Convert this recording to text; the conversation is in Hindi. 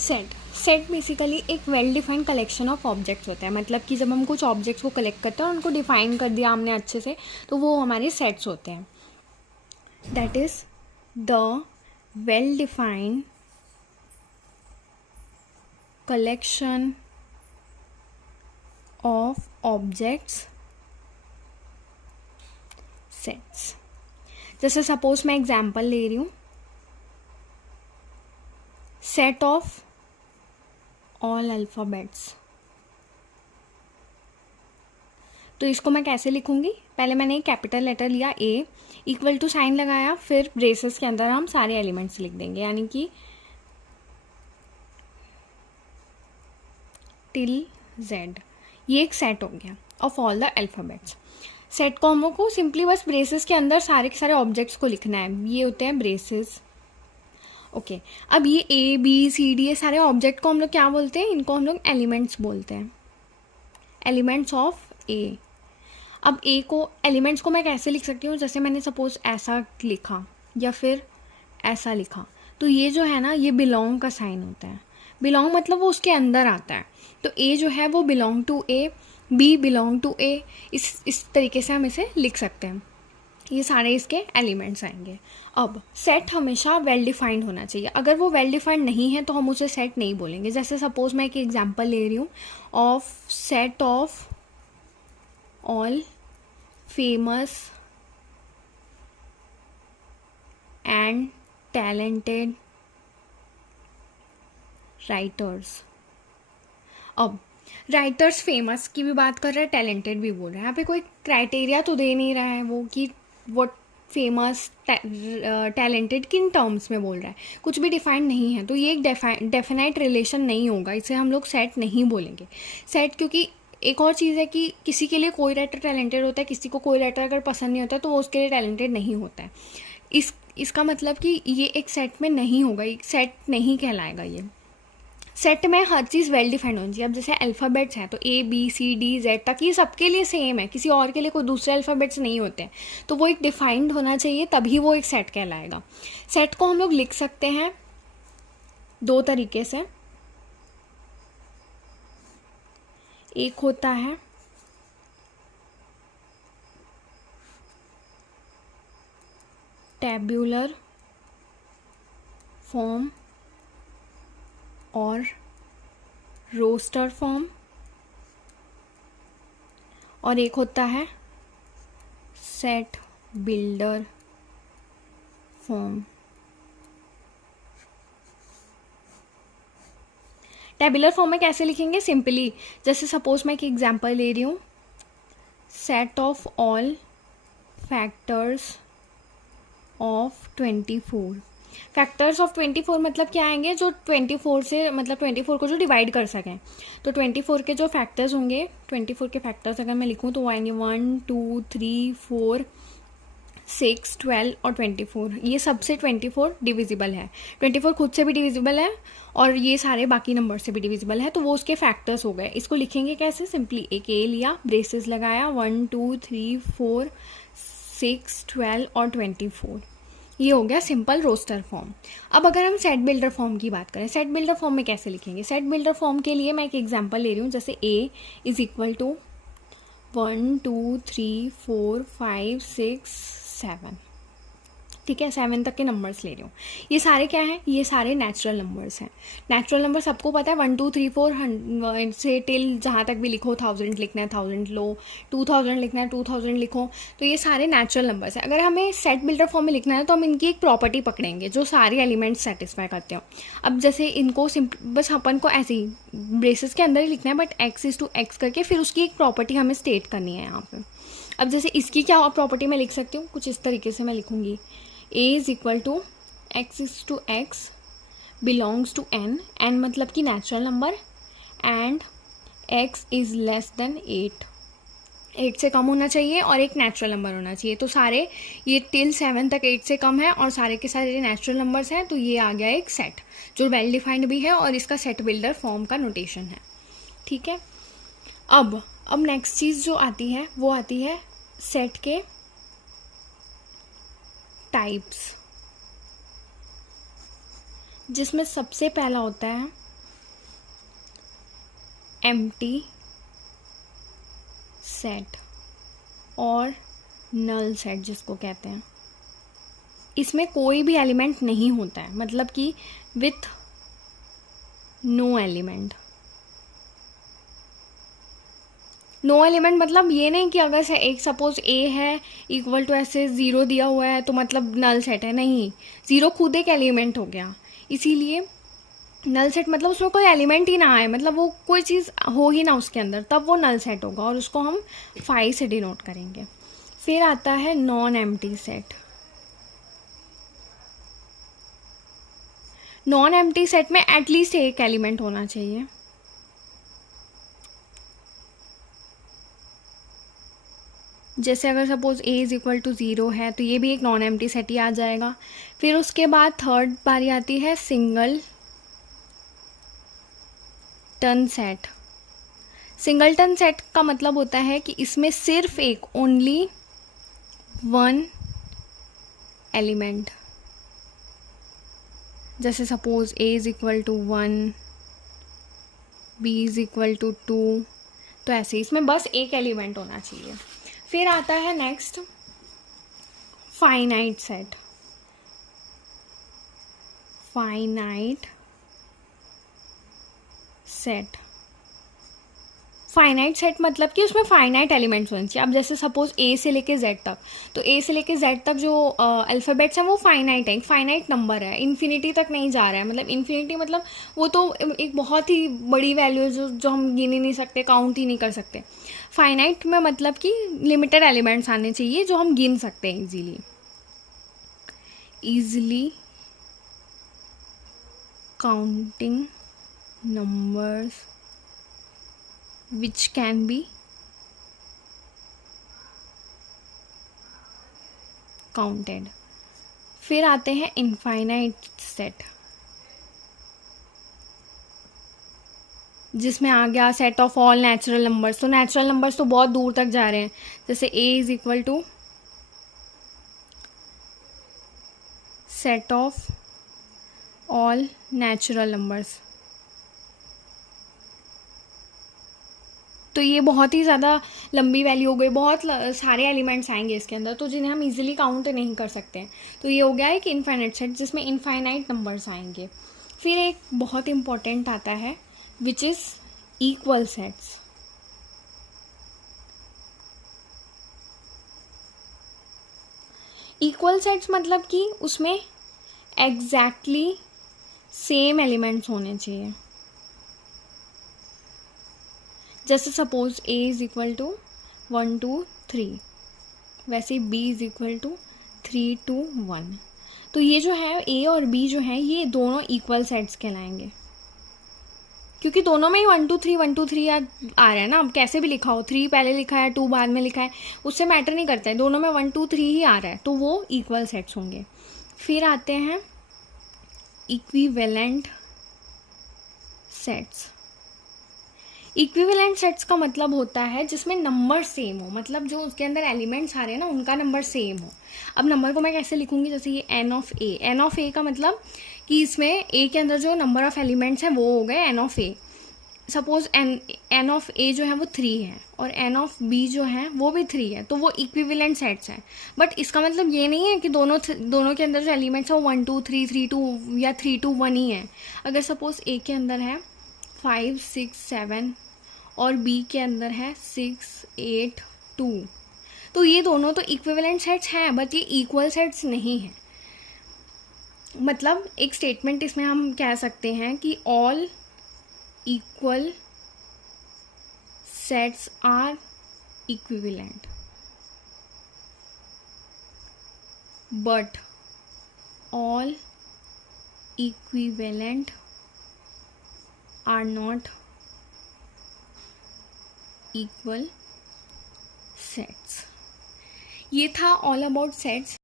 सेट सेट बेसिकली एक well defined collection of objects होता है. मतलब कि जब हम कुछ ऑब्जेक्ट्स को कलेक्ट करते हैं और उनको डिफाइन कर दिया हमने अच्छे से, तो वो हमारे सेट्स होते हैं. That is the well defined collection of objects sets. जैसे सपोज मैं एग्जाम्पल ले रही हूँ, सेट ऑफ ऑल अल्फ़ाबेट्स. तो इसको मैं कैसे लिखूंगी? पहले मैंने एक कैपिटल लेटर लिया ए, इक्वल टू साइन लगाया, फिर ब्रेसेस के अंदर हम सारे एलिमेंट्स लिख देंगे, यानी कि टिल जेड. ये एक सेट हो गया of all the alphabets. Set को हम लोग को सिंपली बस ब्रेसेस के अंदर सारे के सारे ऑब्जेक्ट्स को लिखना है. ये होते हैं ब्रेसेस. ओके. अब ये ए बी सी डी ये सारे ऑब्जेक्ट को हम लोग क्या बोलते हैं? इनको हम लोग एलिमेंट्स बोलते हैं, एलिमेंट्स ऑफ ए. अब ए को एलिमेंट्स को मैं कैसे लिख सकती हूँ? जैसे मैंने सपोज ऐसा लिखा या फिर ऐसा लिखा, तो ये जो है ना, ये बिलोंग का साइन होता है. बिलोंग मतलब वो उसके अंदर आता है. तो ए जो है वो belong to A, B belong to A. इस तरीके से हम इसे लिख सकते हैं. ये सारे इसके एलिमेंट्स आएंगे. अब सेट हमेशा वेल डिफाइंड होना चाहिए. अगर वो वेल डिफाइंड नहीं है तो हम उसे सेट नहीं बोलेंगे. जैसे सपोज मैं एक एग्जांपल ले रही हूँ of set of all famous and talented writers. अब राइटर्स फेमस की भी बात कर रहा है, टैलेंटेड भी बोल रहा है. यहाँ पे कोई क्राइटेरिया तो दे नहीं रहा है वो कि वो फेमस टैलेंटेड किन टर्म्स में बोल रहा है. कुछ भी डिफाइंड नहीं है, तो ये एक डेफिनाइट रिलेशन नहीं होगा. इसे हम लोग सेट नहीं बोलेंगे. सेट, क्योंकि एक और चीज़ है कि किसी के लिए कोई राइटर टैलेंटेड होता है, किसी को कोई राइटर अगर पसंद नहीं होता तो वो उसके लिए टैलेंटेड नहीं होता है. इसका मतलब कि ये एक सेट में नहीं होगा, एक सेट नहीं कहलाएगा. ये सेट में हर चीज़ वेल डिफाइंड होनी चाहिए. अब जैसे अल्फ़ाबेट्स हैं तो A B C D Z तक ये सबके लिए सेम है, किसी और के लिए कोई दूसरे अल्फ़ाबेट्स नहीं होते हैं. तो वो एक डिफाइंड होना चाहिए, तभी वो एक सेट कहलाएगा. सेट को हम लोग लिख सकते हैं दो तरीके से. एक होता है टैब्यूलर फॉर्म और रोस्टर फॉर्म, और एक होता है set builder form. Tabular form में कैसे लिखेंगे? सिंपली, जैसे सपोज मैं एक एग्जांपल ले रही हूँ, set of all factors of 24. Factors of 24 मतलब क्या आएंगे? जो 24 से, मतलब 24 को जो डिवाइड कर सकें. तो 24 के जो फैक्टर्स होंगे, 24 के फैक्टर्स अगर मैं लिखूँ तो वो आएंगे 1 2 3 4 6 12 और 24. ये सबसे 24 डिविजिबल है. 24 खुद से भी डिविजिबल है और ये सारे बाकी नंबर से भी डिविजिबल है, तो वो उसके फैक्टर्स हो गए. इसको लिखेंगे कैसे? सिंपली एक ए लिया, ब्रेसेस लगाया, 1 2 3 4 6 12 और 24. ये हो गया सिंपल रोस्टर फॉर्म. अब अगर हम सेट बिल्डर फॉर्म की बात करें, सेट बिल्डर फॉर्म में कैसे लिखेंगे? सेट बिल्डर फॉर्म के लिए मैं एक एग्जांपल ले रही हूँ. जैसे ए इज इक्वल टू 1 2 3 4 5 6 7. ठीक है, 7 तक के नंबर्स ले रही हूँ. ये सारे क्या हैं? ये सारे नेचुरल नंबर्स हैं. नेचुरल नंबर सबको पता है, 1 2 3 4 से टिल जहाँ तक भी लिखो, 1000 लिखना है 1000 लो, 2000 लिखना है 2000 लिखो. तो ये सारे नेचुरल नंबर्स हैं. अगर हमें सेट बिल्डर फॉर्म में लिखना है तो हम इनकी एक प्रॉपर्टी पकड़ेंगे जो सारे एलिमेंट्स सेटिस्फाई करते हो. अब जैसे इनको बस अपन को ऐसे ही ब्रेसेस के अंदर ही लिखना है, but x is to x करके फिर उसकी एक प्रॉपर्टी हमें स्टेट करनी है यहाँ पर. अब जैसे इसकी क्या प्रॉपर्टी मैं लिख सकती हूँ? कुछ इस तरीके से मैं लिखूँगी, a is equal to x is to x belongs to n, n मतलब कि natural number, and x is less than 8. 8 से कम होना चाहिए और एक नेचुरल नंबर होना चाहिए. तो सारे ये टिल 7 तक 8 से कम है और सारे के सारे नेचुरल नंबर्स हैं. तो ये आ गया एक सेट जो वेल डिफाइंड भी है और इसका सेट बिल्डर फॉर्म का नोटेशन है. ठीक है. अब नेक्स्ट चीज़ जो आती है वो आती है सेट के टाइप्स, जिसमें सबसे पहला होता है एम्प्टी सेट और नल सेट जिसको कहते हैं, इसमें कोई भी एलिमेंट नहीं होता है, मतलब कि with no element. No element मतलब ये नहीं कि अगर से एक सपोज ए है इक्वल टू ऐसे ज़ीरो दिया हुआ है तो मतलब नल सेट है, नहीं, ज़ीरो खुद एक एलिमेंट हो गया, इसीलिए नल सेट मतलब उसमें कोई एलिमेंट ही ना आए, मतलब वो कोई चीज़ हो ही ना उसके अंदर, तब वो नल सेट होगा और उसको हम 5 से डिनोट करेंगे। फिर आता है non empty set. Non empty set में एटलीस्ट एक एलिमेंट होना चाहिए। जैसे अगर suppose A is equal to 0 है तो ये भी एक नॉन एम्प्टी सेट ही आ जाएगा। फिर उसके बाद थर्ड बारी आती है singleton set. Singleton set का मतलब होता है कि इसमें सिर्फ एक ओनली वन एलिमेंट, जैसे suppose A is equal to 1, b is equal to 2, तो ऐसे इसमें बस एक एलिमेंट होना चाहिए। फिर आता है next finite set. Finite set, finite set मतलब कि उसमें फाइनाइट एलिमेंट्स होने चाहिए। अब जैसे सपोज ए से लेके जेड तक, तो ए से लेके जेड तक जो अल्फ़ाबेट्स हैं वो फाइनाइट है, एक फाइनाइट नंबर है, इन्फिनिटी तक नहीं जा रहा है। मतलब इन्फिनिटी मतलब वो तो एक बहुत ही बड़ी वैल्यू है जो हम गिन ही नहीं सकते, काउंट ही नहीं कर सकते। फाइनाइट में मतलब कि लिमिटेड एलिमेंट्स आने चाहिए जो हम गिन सकते हैं easily counting numbers which can be counted। फिर आते हैं इनफाइनाइट सेट, जिसमें आ गया set of all natural numbers. तो नेचुरल नंबर्स तो बहुत दूर तक जा रहे हैं, जैसे A is equal to set of all natural numbers. तो ये बहुत ही ज़्यादा लंबी वैल्यू हो गई, बहुत सारे एलिमेंट्स आएंगे इसके अंदर, तो जिन्हें हम इजीली काउंट नहीं कर सकते। तो ये हो गया एक इनफाइनाइट सेट जिसमें इनफाइनाइट नंबर्स आएंगे। फिर एक बहुत इंपॉर्टेंट आता है which is equal sets. Equal sets मतलब कि उसमें एग्जैक्टली सेम एलिमेंट्स होने चाहिए। जैसे suppose A is equal to 1 2 3, वैसे बी इज इक्वल टू 3 2 1। तो ये जो है ए और बी जो है ये दोनों इक्वल सेट्स कहलाएंगे, क्योंकि दोनों में ही 1 2 3 1 2 3 आ रहा है ना। अब कैसे भी लिखा हो, 3 पहले लिखा है 2 बाद में लिखा है, उससे मैटर नहीं करता है, दोनों में 1 2 3 ही आ रहा है, तो वो इक्वल सेट्स होंगे। फिर आते हैं इक्विवेलेंट सेट्स। इक्विवेलेंट सेट्स का मतलब होता है जिसमें नंबर सेम हो, मतलब जो उसके अंदर एलिमेंट्स आ रहे हैं ना उनका नंबर सेम हो। अब नंबर को मैं कैसे लिखूंगी, जैसे ये n of A. N of A का मतलब कि इसमें ए के अंदर जो नंबर ऑफ एलिमेंट्स हैं वो हो गए n of A. Suppose n of A जो है वो 3 है और एन ऑफ बी जो है वो भी 3 है, तो वो इक्विवेलेंट सेट्स हैं। बट इसका मतलब ये नहीं है कि दोनों के अंदर जो एलिमेंट्स हैं वो 1 2 3 3 2 या 3 2 1 ही है। अगर सपोज ए के अंदर है 5 6 7 और बी के अंदर है 6 8 2, तो ये दोनों तो इक्विवेलेंट सेट्स हैं, बट ये इक्वल सेट्स नहीं हैं। मतलब एक स्टेटमेंट इसमें हम कह सकते हैं कि all equal sets are equivalent, but all equivalent are not equal sets. ये था ऑल अबाउट सेट्स।